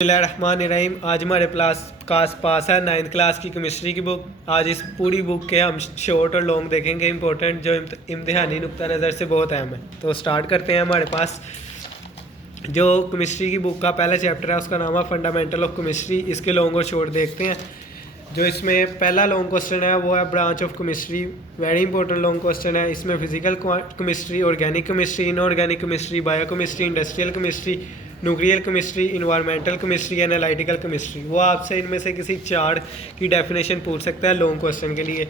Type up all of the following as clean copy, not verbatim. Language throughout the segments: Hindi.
बिस्मिल्लाहिर्रहमानिर्रहीम। आज हमारे पास है 9th क्लास की केमिस्ट्री की बुक। आज इस पूरी बुक के हम शॉर्ट और लॉन्ग देखेंगे, इंपॉर्टेंट जो इम्तिहानी नुक्ता नज़र से बहुत अहम है। तो स्टार्ट करते हैं। हमारे पास जो केमिस्ट्री की बुक का पहला चैप्टर है उसका नाम है फंडामेंटल ऑफ केमिस्ट्री। इसके लॉन्ग और शॉर्ट देखते हैं। जो इसमें पहला लॉन्ग क्वेश्चन है वो है branch of chemistry. Very important long question है। इसमें physical chemistry, organic chemistry, inorganic chemistry, bio chemistry, industrial chemistry, nuclear chemistry, environmental chemistry, analytical chemistry, वो आपसे इनमें से किसी चार की डेफिनेशन पूछ सकता है लॉन्ग क्वेश्चन के लिए।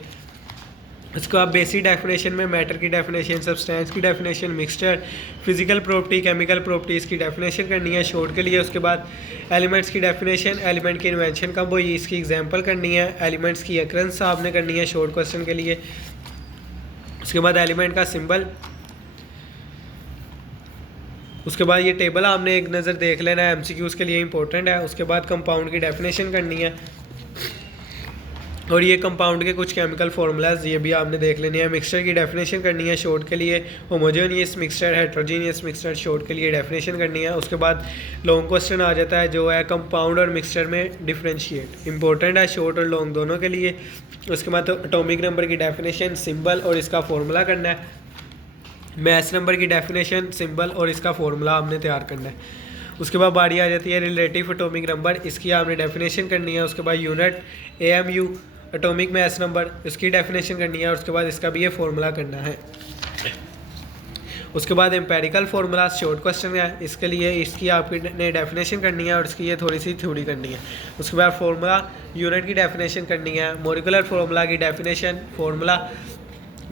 इसको आप बेसिक डेफिनेशन में मैटर की डेफिनेशन, सब्सटेंस की definition, mixture, physical property, chemical properties की डेफिनेशन करनी है शॉर्ट के लिए। उसके बाद एलिमेंट्स की डेफिनेशन, एलिमेंट की इन्वेंशन कब हुई इसकी एग्जांपल करनी है। एलिमेंट्स की अक्रंस आपने करनी है शॉर्ट क्वेश्चन के लिए। उसके बाद एलिमेंट का सिंबल। उसके बाद ये टेबल आपने एक नज़र देख लेना है, एमसीक्यूज़ के लिए इंपॉर्टेंट है। उसके बाद कंपाउंड की डेफिनेशन करनी है और ये कंपाउंड के कुछ केमिकल फार्मूलाज ये भी आपने देख लेने हैं। मिक्सचर की डेफिनेशन करनी है शॉर्ट के लिए। Homogeneous mixture, heterogeneous mixture short के लिए डेफिनेशन करनी है। उसके बाद लॉन्ग क्वेश्चन आ जाता है जो है कंपाउंड और मिक्सचर में डिफ्रेंशिएट, इंपॉर्टेंट है शॉर्ट और लॉन्ग दोनों के लिए। उसके बाद एटॉमिक नंबर की डेफिनेशन, सिंबल और इसका फॉर्मूला करना है। मैस नंबर की डेफिनेशन, सिंबल और इसका फॉर्मूला आपने तैयार करना है। उसके बाद बारी आ जाती है रिलेटिव एटॉमिक नंबर, इसकी आपने डेफिनेशन करनी है। उसके बाद unit AMU atomic mass number, इसकी डेफिनेशन करनी है और उसके बाद इसका भी ये फॉर्मूला करना है। उसके बाद एम्पेरिकल फार्मूला शॉर्ट क्वेश्चन है, इसके लिए इसकी आपने डेफिनेशन करनी है और इसकी ये थोड़ी सी थ्योरी करनी है। उसके बाद फार्मूला यूनिट की डेफिनेशन करनी है, मॉलिक्यूलर फार्मूला की डेफिनेशन, फार्मूला।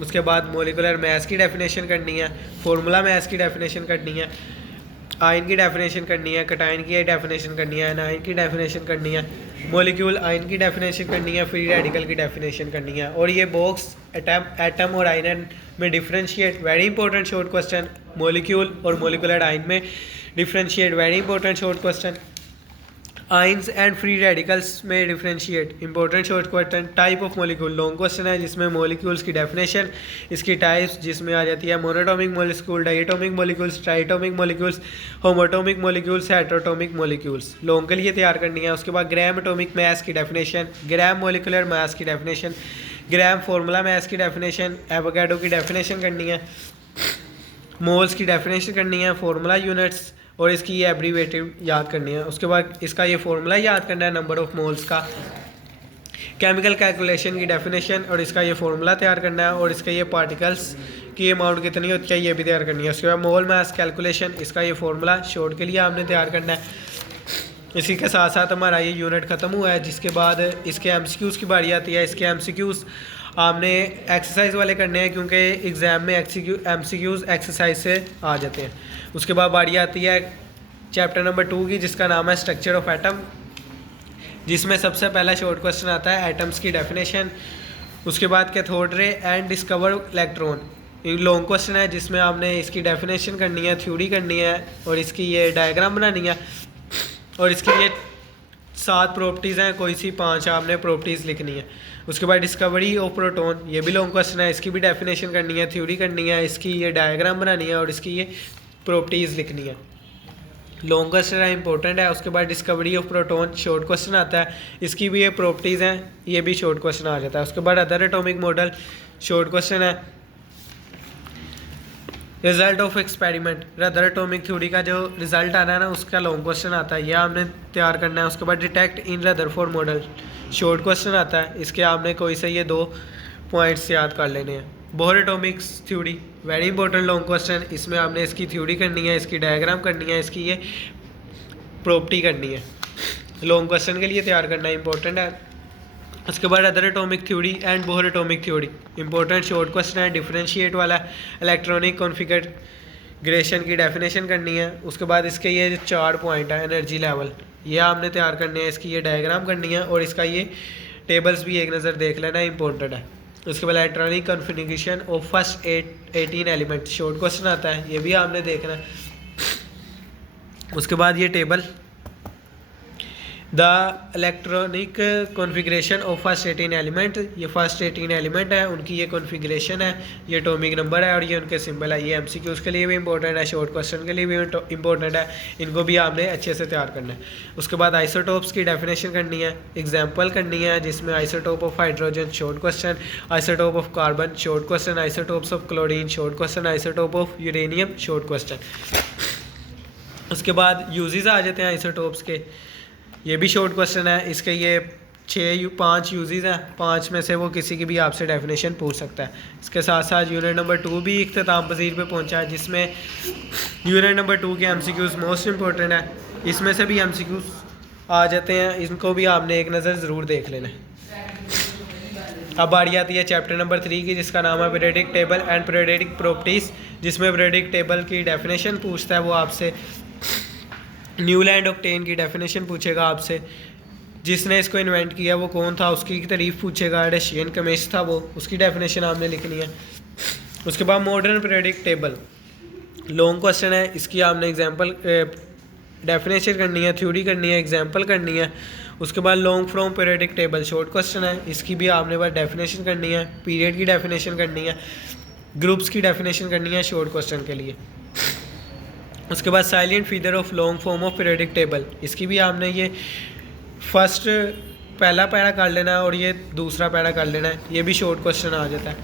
उसके बाद मॉलिक्यूलर मैस की डेफिनेशन करनी है, फार्मूला मैस की डेफिनेशन करनी है, आयन की डेफिनेशन करनी है, कटायन की डेफिनेशन करनी है, एनायन की डेफिनेशन करनी है, मॉलिक्यूल आयन की डेफिनेशन करनी है, फ्री रेडिकल की डेफिनेशन करनी है। और ये बॉक्स एटम और आयन में differentiate, very important short question. Molecule और मॉलिक्यूलर आयन में differentiate, very important short question. Ions and free radicals में differentiate, important short question. Type of molecule long question है जिसमें मॉलिक्यूल्स की डेफिनेशन, इसकी टाइप्स जिसमें आ जाती है monoatomic molecule, diatomic molecules, triatomic molecules, homoatomic molecules, heteroatomic molecules long के लिए तैयार करनी है। उसके बाद ग्राम एटॉमिक मास की डेफिनेशन, ग्राम मॉलिक्यूलर मास की डेफिनेशन, ग्राम फार्मूला मास की डेफिनेशन, एवोगाड्रो की डेफिनेशन करनी है, मोल्स की डेफिनेशन करनी है, फार्मूला यूनिट्स और इसकी ये एब्रीवेटिव याद करनी है। उसके बाद इसका ये फार्मूला याद करना है नंबर ऑफ मोल्स का, केमिकल कैलकुलेशन की डेफिनेशन और इसका ये फार्मूला तैयार करना है और इसके ये पार्टिकल्स की अमाउंट कितनी होती है ये भी तैयार करनी है। उसके बाद मोल मास कैलकुलेशन, इसका ये फार्मूला शॉर्ट के लिए आपने तैयार करना है। इसी के साथ साथ हमारा ये यूनिट ख़त्म हुआ है, जिसके बाद इसके MCQs की बारी आती है। इसके MCQs आपने एक्सरसाइज वाले करने हैं क्योंकि एग्ज़ाम में MCQs एक्सरसाइज से आ जाते हैं। उसके बाद बारी आती है चैप्टर नंबर 2 की जिसका नाम है स्ट्रक्चर ऑफ एटम, जिसमें सबसे पहला शॉर्ट क्वेश्चन आता है एटम्स की डेफिनेशन। उसके बाद cathode ray and discover electron, long question है जिसमें आपने इसकी डेफिनेशन करनी है, थ्योरी करनी है और इसकी ये डायग्राम बनानी है और इसकी ये 7 प्रॉपर्टीज़ हैं, कोई सी 5 आपने प्रॉपर्टीज़ लिखनी है। उसके बाद डिस्कवरी ऑफ प्रोटॉन, ये भी लॉन्ग क्वेश्चन है, इसकी भी डेफिनेशन करनी है, थ्योरी करनी है, इसकी ये डायग्राम बनानी है और इसकी ये प्रॉपर्टीज़ लिखनी है। लॉन्ग क्वेश्चन है, इंपॉर्टेंट है। उसके बाद discovery of proton short question आता है, इसकी भी ये प्रॉपर्टीज़ हैं, ये भी शॉर्ट क्वेश्चन आ जाता है। उसके बाद other atomic model short question है। Result of experiment, other atomic theory का जो रिजल्ट आना है ना उसका लॉन्ग क्वेश्चन आता है, यह आपने तैयार करना है। उसके बाद डिटेक्ट इन रदरफोर्ड मॉडल शॉर्ट क्वेश्चन आता है, इसके आपने कोई से ये 2 पॉइंट्स याद कर लेने हैं। Bohr Atomics theory, very important long question, इसमें आपने इसकी थ्योरी करनी है, इसकी डायग्राम करनी है, इसकी ये प्रॉपर्टी करनी है, लॉन्ग क्वेश्चन के लिए तैयार करना इंपॉर्टेंट है। उसके बाद other atomic theory and Bohr atomic theory, important short question है, डिफरेंशिएट वाला। इलेक्ट्रॉनिक कॉन्फ़िगरेशन की डेफिनेशन करनी है। उसके बाद इसके ये 4 पॉइंट है, एनर्जी लेवल, ये आपने तैयार करने हैं, इसकी ये डायग्राम करनी है और इसका ये टेबल्स भी एक नज़र देख लेना इंपॉर्टेंट है। उसके बाद electronic configuration of first 18 element short question आता है, ये भी आपने देखना है। उसके बाद ये table the electronic configuration of first 18 element, ये फर्स्ट 18 एलिमेंट है उनकी ये कॉन्फ़िगरेशन है, ये एटॉमिक नंबर है और ये उनके सिंबल है। ये एमसीक्यूज़ के लिए भी इंपॉर्टेंट है, शॉर्ट क्वेश्चन के लिए भी इंपॉर्टेंट है, इनको भी आपने अच्छे से तैयार करना है। उसके बाद आइसोटोप्स की डेफिनेशन करनी है, एग्जाम्पल करनी है, जिसमें isotope of hydrogen short question, isotope of carbon short question, isotopes of chlorine short question, isotope of uranium short question. उसके बाद यूजेस आ जाते हैं आइसोटोप्स के, ये भी शॉर्ट क्वेश्चन है। इसके ये 5 यूजेस हैं, 5 में से वो किसी की भी आपसे डेफिनेशन पूछ सकता है। इसके साथ साथ यूनिट नंबर 2 भी इख्तिताम पजीर पे पहुंचा है, जिसमें यूनिट नंबर 2 के एमसीक्यूज़ मोस्ट इंपॉर्टेंट है, इसमें से भी एमसीक्यूज़ आ जाते हैं, इनको भी आपने एक नज़र ज़रूर देख लेना है। अब बारी आती है चैप्टर नंबर 3 की, जिसका नाम है periodic table and periodic properties, जिसमें पीरियोडिक टेबल की डेफिनेशन पूछता है वो आपसे, न्यूलैंड ऑक्टेन की डेफिनेशन पूछेगा आपसे, जिसने इसको इन्वेंट किया वो कौन था उसकी तारीफ पूछेगा, रशियन केमिस्ट था वो, उसकी डेफिनेशन आपने लिखनी है। उसके बाद modern periodic table long question है, इसकी आपने एग्जांपल डेफिनेशन करनी है, थ्योरी करनी है, एग्जांपल करनी है। उसके बाद long from periodic table short question है, इसकी भी आपने बार डेफिनेशन करनी है, पीरियड की डेफिनेशन करनी है, ग्रुप्स की डेफिनेशन करनी है शॉर्ट क्वेश्चन के लिए। उसके बाद silent feature of long form of periodic table, इसकी भी आपने ये फर्स्ट पहला पैरा कर लेना है और ये दूसरा पैरा कर लेना है, ये भी शॉर्ट क्वेश्चन आ जाता है।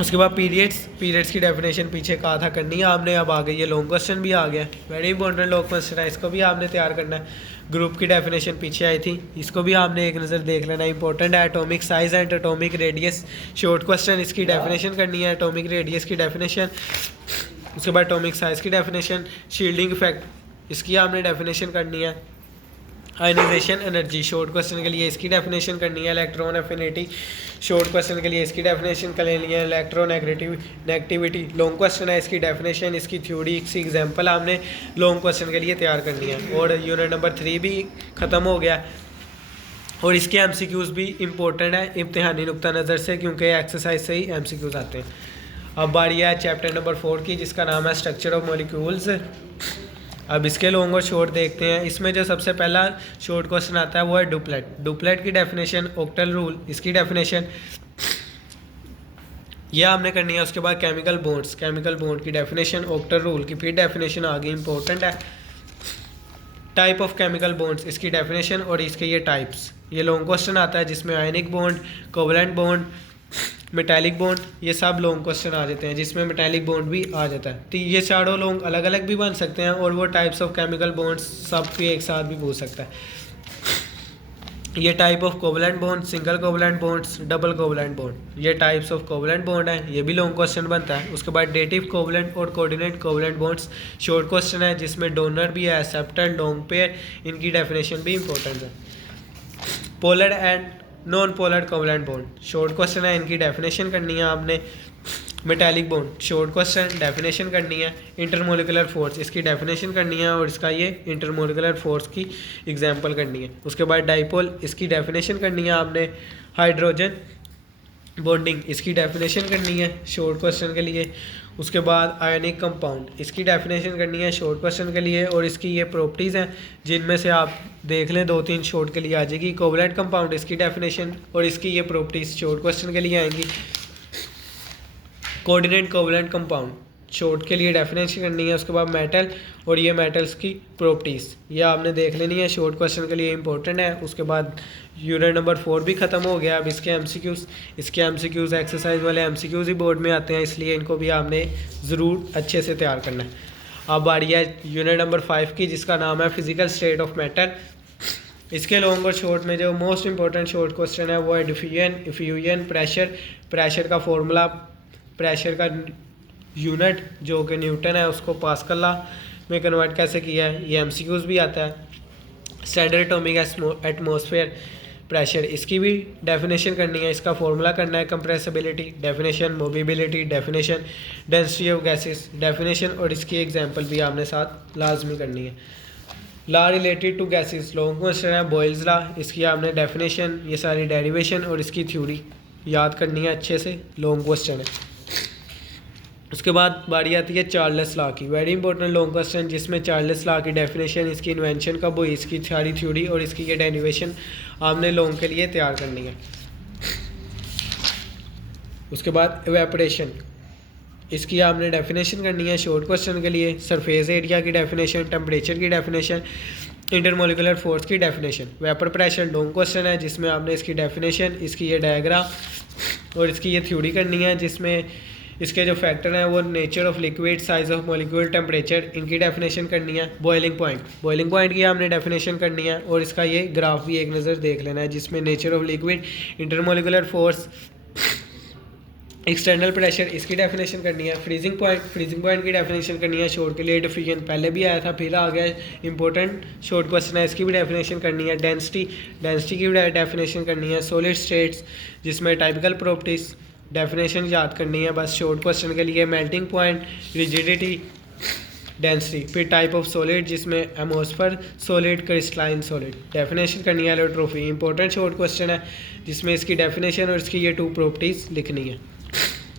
उसके बाद पीरियड्स की डेफिनेशन पीछे कहा था करनी है आपने, अब आ गई ये लॉन्ग क्वेश्चन भी आ गया, वेरी इंपॉर्टेंट लॉन्ग क्वेश्चन है, इसको भी आपने तैयार करना है। ग्रुप की डेफिनेशन पीछे आई थी, इसको भी आपने एक नज़र देख लेना, इंपॉर्टेंट है। Atomic size and atomic radius short question, इसकी डेफिनेशन करनी है, एटॉमिक रेडियस की डेफिनेशन। उसके बाद एटॉमिक साइज की डेफिनेशन, शील्डिंग इफेक्ट, इसकी आपने डेफिनेशन करनी है। आयनाइजेशन एनर्जी शॉर्ट क्वेश्चन के लिए इसकी डेफिनेशन करनी है। इलेक्ट्रॉन एफिनिटी शॉर्ट क्वेश्चन के लिए इसकी डेफिनेशन कर लेनी है। नेगेटिविटी लॉन्ग क्वेश्चन है, इसकी डेफिनेशन, इसकी थ्योरी, इसकी एग्जांपल आपने लॉन्ग क्वेश्चन के लिए तैयार करनी है। और यूनिट नंबर 3 भी ख़त्म हो गया और इसके एमसीक्यूज़ भी इंपॉर्टेंट है इम्तिहानी नुक्ता नज़र से, क्योंकि एक्सरसाइज से ही एमसीक्यूज़ आते हैं। अब बारी है चैप्टर नंबर 4 की, जिसका नाम है स्ट्रक्चर ऑफ मॉलिक्यूल्स। अब इसके लॉन्ग और शॉर्ट देखते हैं। इसमें जो सबसे पहला शॉर्ट क्वेश्चन आता है वो है डुप्लेट की डेफिनेशन, ऑक्टल रूल, इसकी डेफिनेशन यह आपने करनी है। उसके बाद केमिकल बॉन्ड की डेफिनेशन, ऑक्टल रूल की फिर डेफिनेशन आ गई, इंपॉर्टेंट है। टाइप ऑफ केमिकल बॉन्ड्स, इसकी डेफिनेशन और इसके ये टाइप्स, ये लॉन्ग क्वेश्चन आता है, जिसमें ionic bond, covalent bond, metallic bond, ये सब लॉन्ग क्वेश्चन आ जाते हैं, जिसमें मेटालिक बॉन्ड भी आ जाता है। तो ये चारों लॉन्ग अलग अलग भी बन सकते हैं और वो टाइप्स ऑफ केमिकल बॉन्ड्स सब भी एक साथ भी पूछ सकता है। ये type of covalent bond, single covalent bonds, double covalent bond, ये टाइप्स ऑफ कोवलेंट बॉन्ड है, ये भी लॉन्ग क्वेश्चन बनता है। उसके बाद डेटिव कोवलेंट और coordinate covalent bonds short question है, जिसमें डोनर भी है, एक्सेप्टर, लॉन्ग पेयर, इनकी डेफिनेशन भी इंपॉर्टेंट है। Polar and non polar covalent bond short question है, इनकी डेफिनेशन करनी है आपने। Metallic bond short question, definition करनी है। इंटरमोलिकुलर फोर्स, इसकी डेफिनेशन करनी है और इसका ये इंटरमोलिकुलर फोर्स की एग्जांपल करनी है। उसके बाद डाइपोल, इसकी डेफिनेशन करनी है आपने। हाइड्रोजन बॉन्डिंग, इसकी डेफिनेशन करनी है शॉर्ट क्वेश्चन के लिए। उसके बाद आयनिक कंपाउंड, इसकी डेफिनेशन करनी है शॉर्ट क्वेश्चन के लिए और इसकी ये प्रॉपर्टीज़ हैं, जिनमें से आप देख लें 2-3 शॉर्ट के लिए आ जाएगी। कोवलेंट कंपाउंड, इसकी डेफिनेशन और इसकी ये प्रॉपर्टीज़ शॉर्ट क्वेश्चन के लिए आएंगी। कोऑर्डिनेट कोवलेंट कंपाउंड शॉर्ट के लिए डेफिनेशन करनी है। उसके बाद मेटल और ये मेटल्स की प्रॉपर्टीज़, ये आपने देख लेनी है, शॉर्ट क्वेश्चन के लिए इंपॉर्टेंट है। उसके बाद यूनिट नंबर 4 भी ख़त्म हो गया। अब इसके एमसीक्यूज़ एक्सरसाइज वाले एमसीक्यूज़ ही बोर्ड में आते हैं, इसलिए इनको भी आपने ज़रूर अच्छे से तैयार करना है। अब बारी है यूनिट नंबर 5 की, जिसका नाम है फिजिकल स्टेट ऑफ मैटर। इसके लॉन्ग और शॉर्ट में जो मोस्ट इंपॉर्टेंट शॉर्ट क्वेश्चन है वो है डिफ्यूजन, प्रेशर का फॉर्मूला, प्रेशर का यूनिट जो कि न्यूटन है, उसको पास्कल लॉ में कन्वर्ट कैसे किया है, ये एमसीक्यूज़ भी आता है। स्टैंडर्ड एटॉमिक एटमॉस्फेयर प्रेशर, इसकी भी डेफिनेशन करनी है, इसका फॉर्मूला करना है। Compressibility definition, mobility definition, density of gases definition और इसकी एग्जांपल भी आपने साथ लाजमी करनी है। Law related to gases long question है, बॉयल्स लॉ, इसकी आपने डेफिनेशन, ये सारी डेरिवेशन और इसकी थ्योरी याद करनी है अच्छे से, लॉन्ग क्वेश्चन है। उसके बाद बारी आती है चार्ल्स लॉ की, वेरी इंपॉर्टेंट लॉन्ग क्वेश्चन, जिसमें चार्ल्स लॉ की डेफिनेशन, इसकी इन्वेंशन कब हुई, इसकी सारी थ्योरी और इसकी ये डेरिवेशन आपने लॉन्ग के लिए तैयार करनी है। उसके बाद इवेपोरेशन, इसकी आपने डेफिनेशन करनी है शॉर्ट क्वेश्चन के लिए। सरफेस एरिया की डेफिनेशन, टेम्परेचर की डेफिनेशन, इंटरमोलिकुलर फोर्स की definition. Vapour pressure long question है, जिसमें आपने इसकी डेफिनेशन, इसकी ये डायग्राम और इसकी ये थ्योरी करनी है, जिसमें इसके जो फैक्टर हैं वो nature of liquid, size of molecule, temperature, इनकी डेफिनेशन करनी है। बॉइलिंग पॉइंट की आपने डेफिनेशन करनी है और इसका ये ग्राफ भी एक नज़र देख लेना है, जिसमें nature of liquid, intermolecular force, external pressure, इसकी डेफिनेशन करनी है। फ्रीजिंग पॉइंट की डेफिनेशन करनी है शॉर्ट के लिए। डिफ्यूजन पहले भी आया था, फिर आ गया, इंपॉर्टेंट शॉर्ट क्वेश्चन है, इसकी भी डेफिनेशन करनी है। डेंसिटी की भी डेफिनेशन करनी है। सॉलिड स्टेट्स, जिसमें टाइपिकल प्रॉपर्टीज, डेफिनेशन याद करनी है बस शॉर्ट क्वेश्चन के लिए। मेल्टिंग पॉइंट, रिजिडिटी, डेंसिटी, फिर टाइप ऑफ सॉलिड, जिसमें एमोस्फेयर सॉलिड, क्रिस्टलाइन सॉलिड, डेफिनेशन करनी है। एलोट्रोफी इंपॉर्टेंट शॉर्ट क्वेश्चन है, जिसमें इसकी डेफिनेशन और इसकी ये 2 प्रॉपर्टीज़ लिखनी है।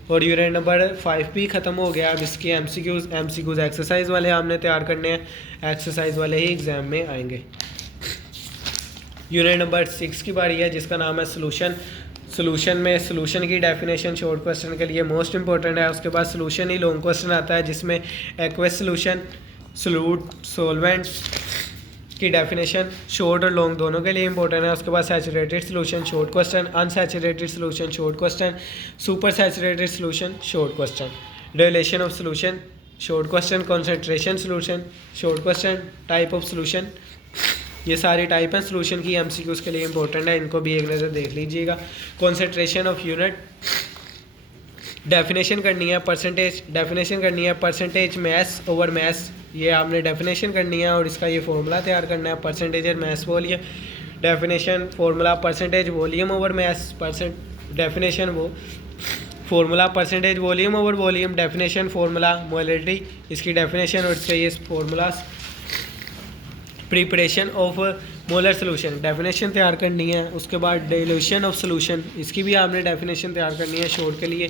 और यूनिट नंबर 5 भी ख़त्म हो गया। अब इसके एमसीक्यूज़ एक्सरसाइज वाले हमने तैयार करने हैं, एक्सरसाइज वाले ही एग्ज़ाम में आएंगे। यूनिट नंबर 6 की बारी है, जिसका नाम है सोल्यूशन में सोल्यूशन की डेफिनेशन शॉर्ट क्वेश्चन के लिए मोस्ट इंपॉर्टेंट है। उसके बाद सोल्यूशन ही लॉन्ग क्वेश्चन आता है, जिसमें एक्वस सोल्यूशन, सॉल्वेंट की डेफिनेशन शॉर्ट और लॉन्ग दोनों के लिए इंपॉर्टेंट है। उसके बाद saturated solution short question, unsaturated solution short question, super saturated solution short question, dilation of solution short question, concentration solution short question, type of solution, ये सारी टाइप हैं सोल्यूशन की, एमसीक्यूज़ के लिए इंपॉर्टेंट है, इनको भी एक नज़र देख लीजिएगा। कॉन्सेंट्रेशन ऑफ यूनिट, डेफिनेशन करनी है। डेफिनेशन करनी है परसेंटेज मैस ओवर मैस, ये आपने डेफिनेशन करनी है और इसका ये फॉर्मूला तैयार करना है। Percentage mass volume, definition formula percentage volume over mass, definition वो formula percentage volume over volume, definition formula molarity, इसकी डेफिनेशन और इसके ये formula. Preparation of molar solution, definition तैयार करनी है। उसके बाद डाइल्यूशन ऑफ सोल्यूशन, इसकी भी आपने डेफिनेशन तैयार करनी है शॉर्ट के लिए।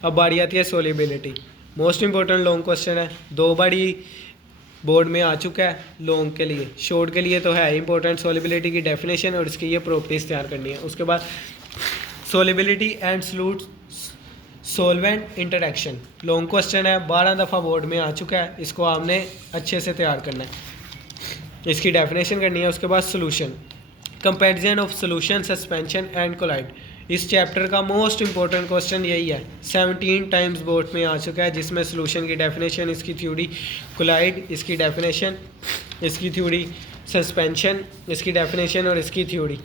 अब बारी आती है solubility, most important long question है, 2 बारी बोर्ड में आ चुका है लॉन्ग के लिए। शॉर्ट के लिए तो है इंपॉर्टेंट, सोलिबिलिटी की डेफिनेशन और इसकी ये प्रॉपर्टीज़ तैयार करनी है। उसके बाद solubility and solvent interaction, long question है, 12 दफ़ा बोर्ड में आ चुका है, इसको आपने अच्छे से तैयार करना है, इसकी डेफिनेशन करनी है। उसके बाद solution, comparison of solution, suspension and colloid, इस चैप्टर का मोस्ट इंपॉर्टेंट क्वेश्चन यही है, 17 टाइम्स बोर्ड में आ चुका है, जिसमें सोल्यूशन की डेफिनेशन, इसकी थ्योरी, कोलाइड इसकी डेफिनेशन, इसकी थ्योरी, सस्पेंशन इसकी डेफिनेशन और इसकी थ्योरी,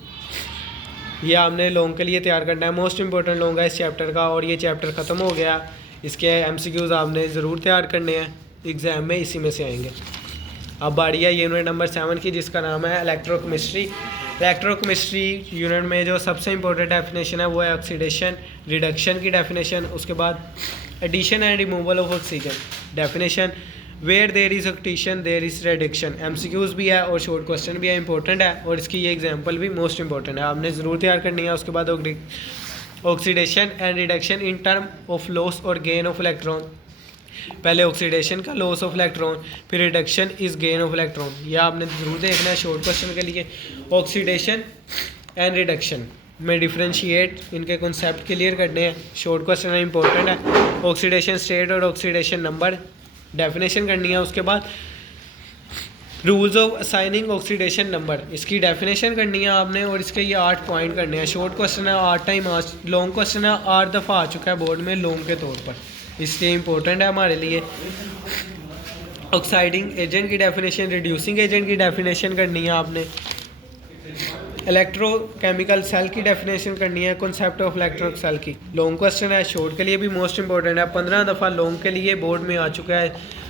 ये आपने लॉन्ग के लिए तैयार करना है। मोस्ट इंपॉर्टेंट लॉन्ग है इस चैप्टर का और ये चैप्टर ख़त्म हो गया। इसके एमसीक्यूज़ आपने ज़रूर तैयार करने हैं, एग्ज़ाम में इसी में से आएंगे। अब बारी है यूनिट नंबर 7 की, जिसका नाम है इलेक्ट्रोकेमिस्ट्री। इलेक्ट्रोकेमिस्ट्री यूनिट में जो सबसे इंपॉर्टेंट डेफिनेशन है वो है ऑक्सीडेशन, रिडक्शन की डेफिनेशन। उसके बाद addition and removal of oxygen, definition. Where there is oxidation there is reduction, MCQs भी है और शॉर्ट क्वेश्चन भी है, इंपॉर्टेंट है और इसकी ये एग्जांपल भी मोस्ट इंपॉर्टेंट है, आपने ज़रूर तैयार करनी है। उसके बाद oxidation and reduction in term of loss और गेन ऑफ इलेक्ट्रॉन, पहले ऑक्सीडेशन का लॉस ऑफ इलेक्ट्रॉन, फिर reduction is gain of electron, यह आपने ज़रूर देखना है शॉर्ट क्वेश्चन के लिए। ऑक्सीडेशन एंड रिडक्शन में डिफ्रेंशिएट, इनके कॉन्सेप्ट क्लियर करने हैं, शॉर्ट क्वेश्चन है, इंपॉर्टेंट है। ऑक्सीडेशन स्टेट और ऑक्सीडेशन नंबर, डेफिनेशन करनी है। उसके बाद rules of assigning oxidation number, इसकी डेफिनेशन करनी है आपने और इसके ये 8 पॉइंट करने हैं। शॉर्ट क्वेश्चन है, 8 टाइम लॉन्ग क्वेश्चन है, 8 दफ़ा आ चुका है बोर्ड में लॉन्ग के तौर पर, इसलिए इंपॉर्टेंट है हमारे लिए। ऑक्साइडिंग एजेंट की डेफिनेशन, रिड्यूसिंग एजेंट की डेफिनेशन करनी है आपने। इलेक्ट्रोकेमिकल सेल की डेफिनेशन करनी है, कॉन्सेप्ट ऑफ इलेक्ट्रिक सेल की, लॉन्ग क्वेश्चन है, शॉर्ट के लिए भी मोस्ट इंपॉर्टेंट है, 15 दफ़ा लॉन्ग के लिए बोर्ड में आ चुका है।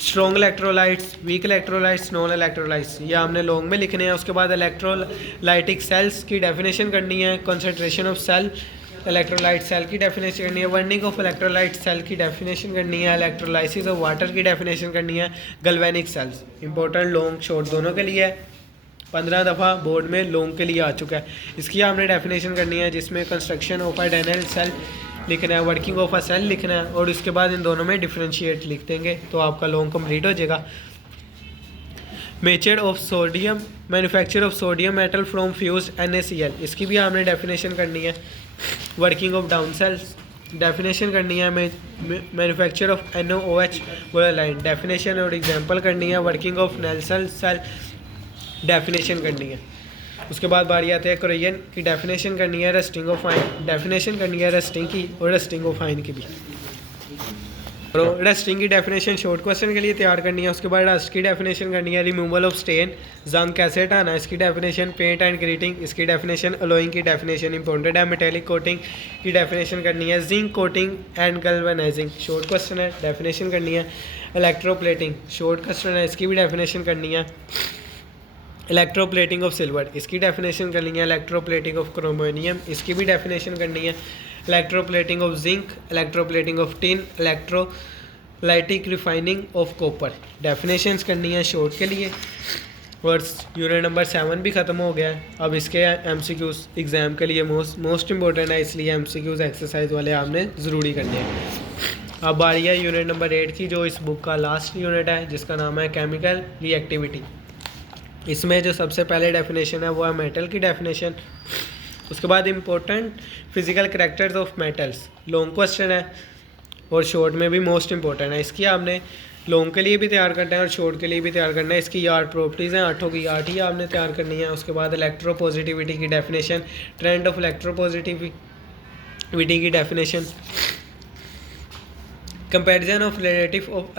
Strong electrolytes, weak electrolytes, non electrolytes, ये हमने लॉन्ग में लिखने हैं। उसके बाद इलेक्ट्रोलाइटिक सेल्स की डेफिनेशन करनी है, concentration of cell, electrolyte cell की डेफिनेशन करनी है, वर्निंग ऑफ इलेक्ट्रोलाइट सेल की डेफिनेशन करनी है, इलेक्ट्रोलाइसिस ऑफ वाटर की डेफिनेशन करनी है, galvanic cells, important long short दोनों के लिए है, 15 दफ़ा बोर्ड में लॉन्ग के लिए आ चुका है। इसकी हमने डेफिनेशन करनी है, जिसमें कंस्ट्रक्शन ऑफ एडेनल सेल लिखना है, वर्किंग ऑफ अ सेल लिखना है और उसके बाद इन दोनों में डिफ्रेंशिएट लिख देंगे तो आपका लॉन्ग कंप्लीट हो जाएगा। Method of sodium manufacture of sodium metal from fuse NaCl, इसकी भी आपने डेफिनेशन करनी है। Working of down cells definition करनी है। Manufacture of NaOH line definition और एग्जांपल करनी है। Working of Nelson cell definition करनी है। उसके बाद बारी आती है कोरियन की डेफिनेशन करनी है। रस्टिंग ऑफ आयन डेफिनेशन करनी है रस्टिंग की और रस्टिंग ऑफ आयन की भी। और रस्टिंग की डेफिनेशन शॉर्ट क्वेश्चन के लिए तैयार करनी है। उसके बाद रस्ट की डेफिनेशन करनी है। रिमूवल ऑफ स्टेन जंग कैसे हटाना, इसकी डेफिनेशन। पेंट एंड ग्रीटिंग, इसकी डेफिनेशन। अलोइंग की डेफिनेशन इंपॉर्टेंट है। मेटेलिक कोटिंग की डेफिनेशन करनी है। Zinc coating and galvanising short question है, डेफिनेशन करनी है। इलेक्ट्रोप्लेटिंग शॉर्ट क्वेश्चन है, इसकी भी डेफिनेशन करनी है। इलेक्ट्रोप्लेटिंग ऑफ सिल्वर, इसकी डेफिनेशन करनी है। इलेक्ट्रोप्लेटिंग ऑफ क्रोमोनियम, इसकी भी डेफिनेशन करनी है। Electroplating of zinc, electroplating of tin, electrolytic refining of copper definitions करनी है शॉर्ट के लिए। और यूनिट नंबर 7 भी ख़त्म हो गया है। अब इसके MCQs एग्ज़ाम के लिए मोस्ट इंपॉर्टेंट है, इसलिए MCQs एक्सरसाइज वाले आपने ज़रूरी करने हैं। अब बारी है यूनिट नंबर 8 की, जो इस बुक का लास्ट यूनिट है, जिसका नाम है केमिकल रिएक्टिविटी। इसमें जो सबसे पहले डेफिनेशन है वो है मेटल की डेफिनेशन। उसके बाद important physical characters of metals, long question है और शॉर्ट में भी मोस्ट इंपॉर्टेंट है। इसकी आपने लॉन्ग के लिए भी तैयार करना है और शॉर्ट के लिए भी तैयार करना है। इसकी 8 प्रॉपर्टीज़ हैं, 8 की 8 ही आपने तैयार करनी है। उसके बाद इलेक्ट्रोपॉजिटिविटी की डेफिनेशन, ट्रेंड ऑफ इलेक्ट्रोपॉजिटिविटी की definition, comparison of relative of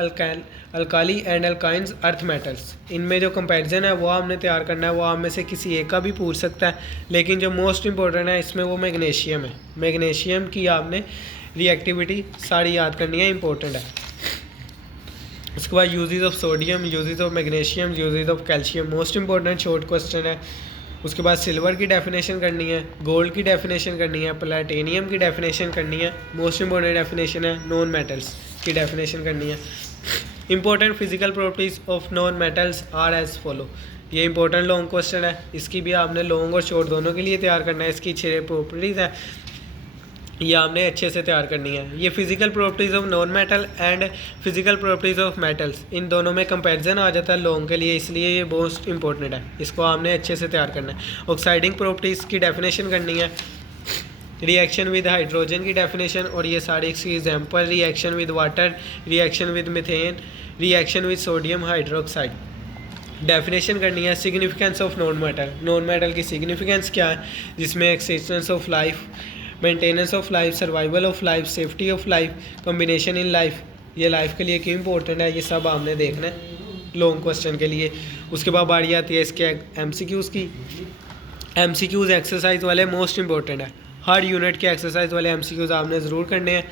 alkali and alkynes earth metals. इनमें जो कंपैरिजन है वो आपने तैयार करना है। वो आप में से किसी एक का भी पूछ सकता है, लेकिन जो मोस्ट इंपॉर्टेंट है इसमें वो मैग्नीशियम है। मैग्नीशियम की आपने रिएक्टिविटी सारी याद करनी है, इंपॉर्टेंट है। उसके बाद uses of sodium, uses of magnesium, uses of calcium, most important short question है। उसके बाद सिल्वर की डेफिनेशन करनी है, गोल्ड की डेफिनेशन करनी है, प्लेटिनियम की डेफिनेशन करनी है, मोस्ट इंपॉर्टेंट डेफिनेशन है। नॉन मेटल्स की डेफिनेशन करनी है। Important physical properties of non metals are as follow, ये इंपॉर्टेंट लॉन्ग क्वेश्चन है। इसकी भी आपने लॉन्ग और शॉर्ट दोनों के लिए तैयार करना है। इसकी 6 प्रॉपर्टीज़ है, ये आपने अच्छे से तैयार करनी है। ये physical properties of non metal and physical properties of metals, इन दोनों में कंपैरिजन आ जाता है लॉन्ग के लिए, इसलिए ये मोस्ट इंपॉर्टेंट है। इसको आपने अच्छे से तैयार करना है। ऑक्साइडिंग प्रॉपर्टीज़ की डेफिनेशन करनी है। रिएक्शन विद हाइड्रोजन की डेफिनेशन और ये सारी इसकी example, reaction with water, reaction with methane, reaction with sodium hydroxide definition करनी है। Significance of non metal, non metal की सिग्निफिकेंस क्या है, जिसमें existence of life, maintenance of life, survival of life, safety of life, combination in life, ये लाइफ के लिए क्यों इंपॉर्टेंट है, ये सब आपने देखना है लॉन्ग क्वेश्चन के लिए। उसके बाद बारी आती है इसके MCQs की। MCQs एक्सरसाइज वाले मोस्ट इंपॉर्टेंट है। हर यूनिट के एक्सरसाइज वाले MCQs आपने ज़रूर करने हैं,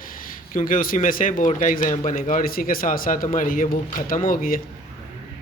क्योंकि उसी में से बोर्ड का एग्ज़ाम बनेगा। और इसी के साथ साथ हमारी ये बुक ख़त्म हो गई है।